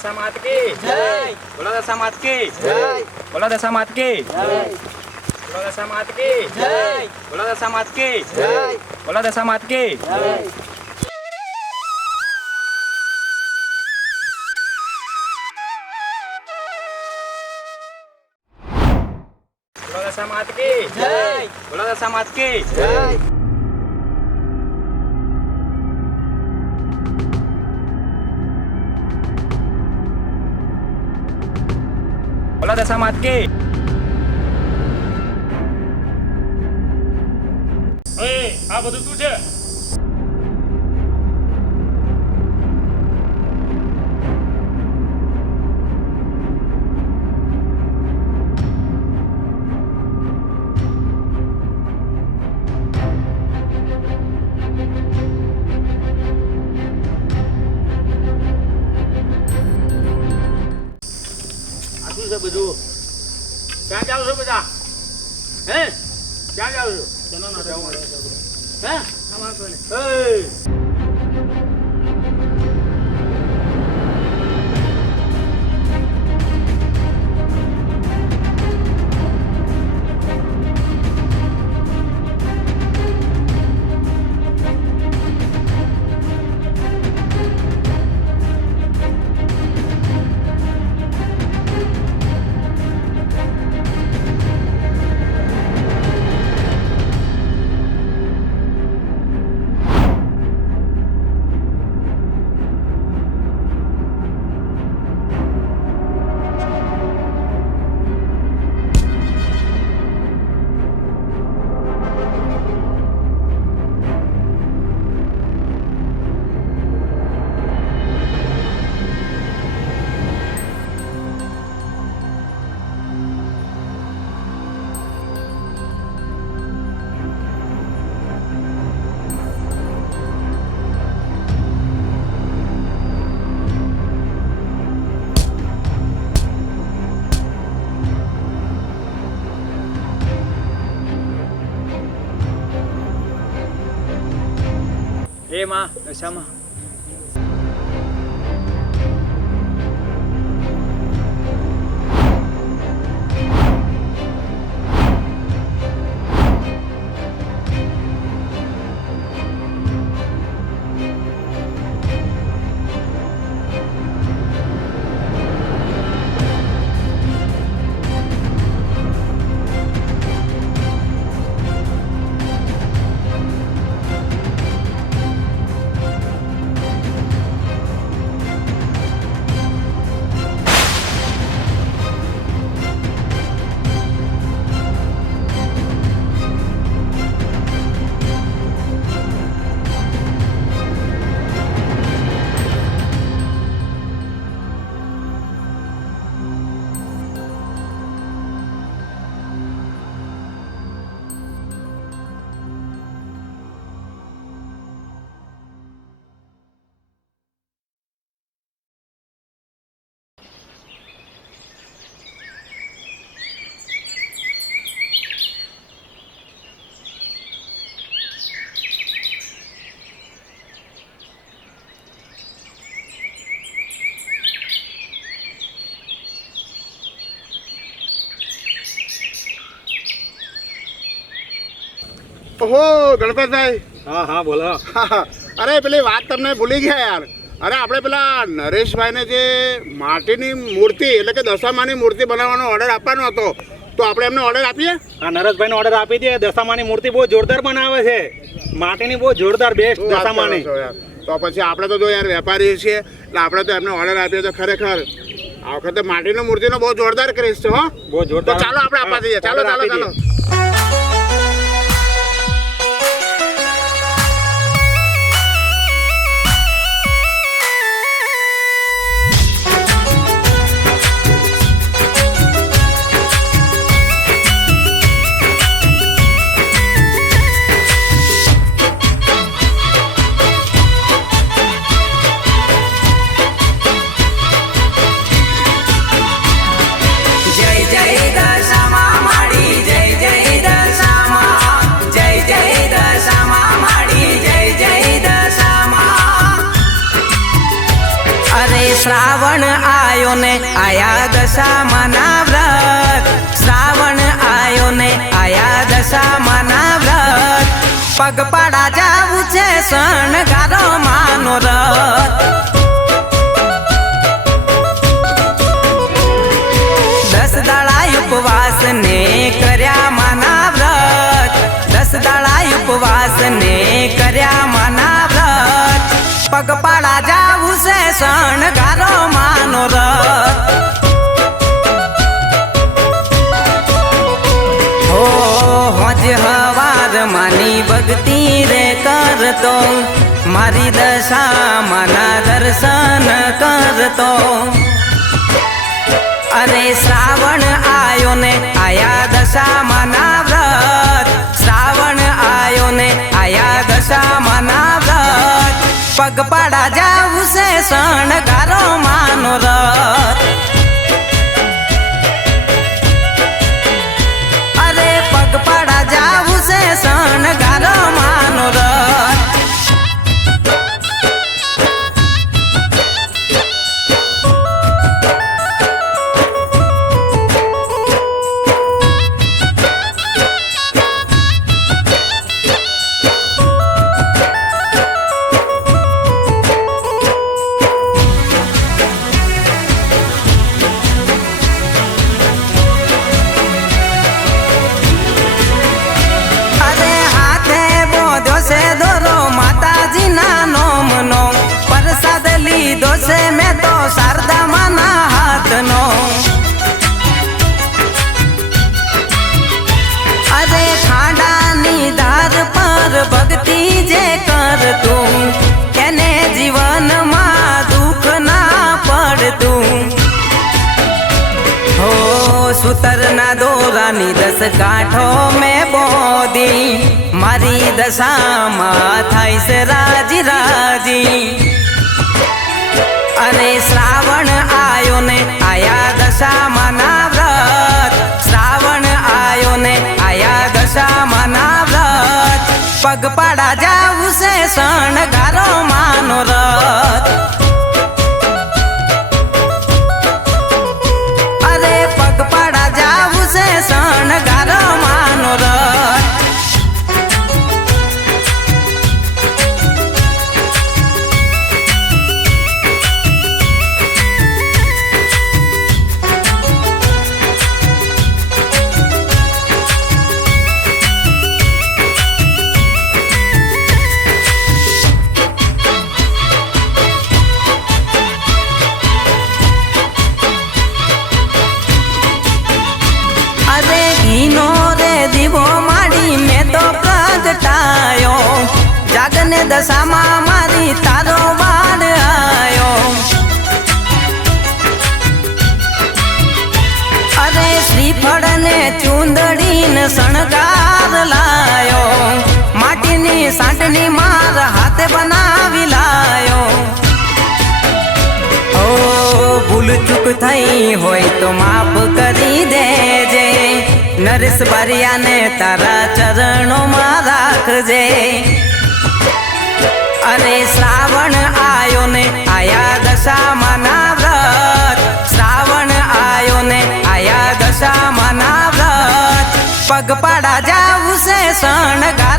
દશા માત કી જય બોલો દશા માત કી જય બોલો દશા માત કી જય બોલો દશા માત કી જય બોલો દશા માત કી જય બોલો દશા માત કી જય બોલો દશા માત કી જય બોલો દશા માત કી જય બોલો દશા માત કી આ બધું શું છે? છે બધું ક્યાં જાવ છો બધા? હે ક્યાં જાવ છો? હે એ માં દશામાં ઓહો ગણપતભાઈ. હા હા બોલો. અરે પેલી વાત તમને ભૂલી ગયા યાર. અરે આપણે પેલા નરેશભાઈને જે માટીની મૂર્તિ એટલે કે દશામાની મૂર્તિ બનાવવાનો ઓર્ડર આપવાનો હતો, તો આપણે એમને ઓર્ડર આપીએ? હા નરેશભાઈને ઓર્ડર આપી દે. દશામાની મૂર્તિ બહુ જોરદાર બનાવે છે. માટીની બહુ જોરદાર બેસ્ટ દશામાની. તો પછી આપણે તો જો યાર વેપારી છીએ એટલે આપણે તો એમને ઓર્ડર આપીએ તો ખરેખર આ વખતે માટીની મૂર્તિનો બહુ જોરદાર ક્રેઝ છે. હો બહુ તો જોરદાર. ચાલો આપણે આપવા દઈએ. ચાલો ચાલો ચાલો. જય જય દશામાં માડી જય જય પગપાળા જાવું છે શણગારો માનો રથ 10 દાડા ઉપવાસ ને કર્યા માના વ્રત 10 દાડા ઉપવાસ ને કર્યા માના વ્રત પગપાળા જાવું છે શણગારો માનો રથ હોજ હવાર માની ભક્તિ રે કરતો મારી દશા માના દર્શન કરતો અરે શ્રાવણ આયો ને આયા દશા માના વ્રત શ્રાવણ આયો ને આયા દશા માના વ્રત પગપાળા જાવું છે શણગારો માનો રથ પગપાળા જાવું છે શણગારો માનો રથ પ્રસાદ લીધો છે મેં તો શારદા માના હાથનો અરે ખાડાની ધાર પર ભક્તિ જે કરતું એને જીવનમાં દુઃખ ના પડતું હો સૂતરના દોરાની 10 કાંઠો મેં બોધી મારી દશામાં થાય છે રાજી રાજી અરે શ્રાવણ આયો ને આયા દશા માના વ્રત શ્રાવણ આયો ને આયા દશા માના વ્રત પગપાળા જાવું છે શણગારો માનો રથ અરે પગપાળા જાવું છે શણગારો માનો રથ જાગને દશામાં મારી તારો વાડ આયો અરે શ્રીફળ ને ચૂંદડીને શણગાર લાયો માટીની સાંટની માર હાથે બનાવી લાયો ઓ ભૂલ ચૂક થઈ હોય તો માફ કરી દેજે નરેશ બારિયાને તારા ચરણોમાં રાખજે અરે શ્રાવણ આયો ને આયા દશા માના વ્રત શ્રાવણ આયો ને આયા દશા માના વ્રત પગપાળા જાવું છે શણગારો